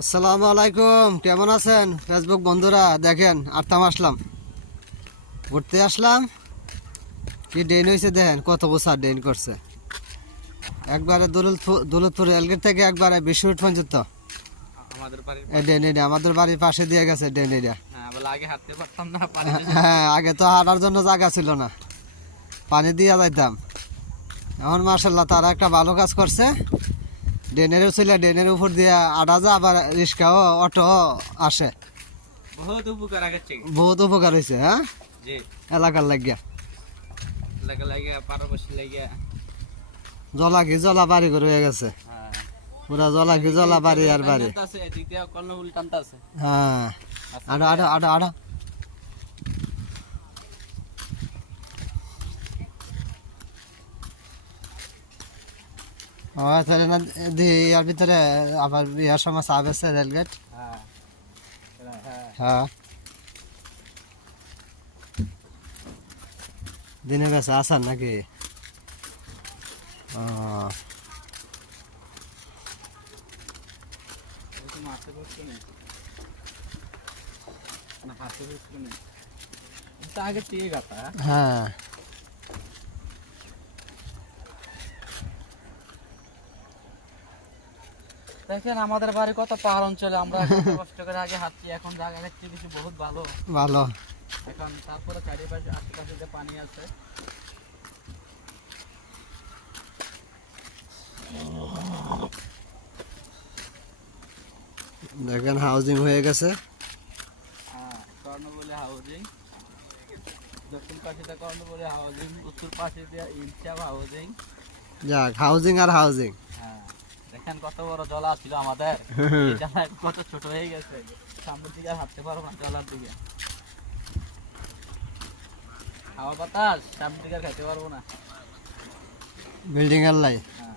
আসসালামু আলাইকুম, কেমন আছেন ফেসবুক বন্ধুরা? দেখেন আরতাম আসলাম, ঘুরতে আসলাম। কি ড্রেন হয়েছে দেখেন, কত বছর ড্রেন করছে। একবারে দৌলতপুর রেলগেট থেকে একবারে 20 মিনিট পর্যন্ত আমাদের বাড়ির পাশে দিয়ে গেছে ড্রেন এরিয়া। হ্যাঁ, আগে তো হাঁটার জন্য জায়গা ছিল না, পানি দিয়ে যাইতাম। এখন মাশাআল্লাহ তারা একটা ভালো কাজ করছে। ড্রেনেরও ছিল, ড্রেনের উপর দিয়ে আটা যা, আবার রিক্সাও অটো আসে। বহুত উপকার হয়েছে। হ্যাঁ, এলাকার লাগিয়া জলা বাড়ি করে হয়ে গেছে পুরা। জলা বাড়ি আর বাড়ি। হ্যাঁ, আড়া আড়া আড়া আড়া ইয়ার ভিতরে আবার ইয়ার সময় চাপ আছে রেলগেট। হ্যাঁ, দিনে বেছে আসার নাকি? হ্যাঁ, দেখেন আমাদের বাড়ি কত পাহাড় অঞ্চলে, আমরা কষ্ট করে আগে হাঁটছি, এখন জায়গা দেখছি কিছু বহুত ভালো ভালো। এখন তারপরে চারিপাশে আশেপাশে যে পানি আছে। দেখেন হাউজিং হয়ে গেছে। কর্ণবলী হাউজিং, দক্ষিণ পাশে কর্ণবলী হাউজিং, উত্তর পাশে ইনসাফ হাউজিং। যাক, হাউজিং আর হাউজিং। হ্যাঁ, দেখেন কত বড় জলা ছিল আমাদের, কত ছোট হয়ে গেছে। সামনের দিকে আর হাঁটতে পারবো না, জলার দিকে হাওয়া বাতাস, সামনের দিকে আর খাইতে পারবো না। বিল্ডিং এর লাই। হ্যাঁ,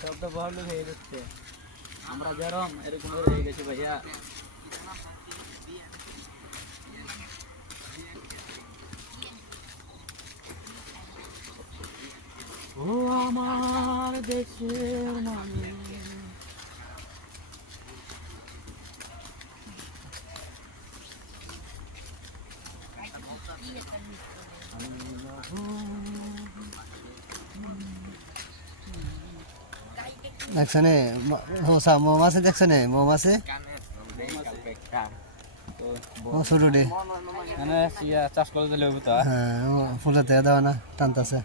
শব্দ বহল হয়ে যাচ্ছে। আমরা যেরকম এরকম হয়ে গেছি ভাইয়া। ও আমার দেশের মানুষ, দেখছেন মৌমাছি, দেখছেন মৌমাছি ছোটে। চাষ করে দিলে হ্যাঁ, ফুলেতে দেওয়া না টানতেছে।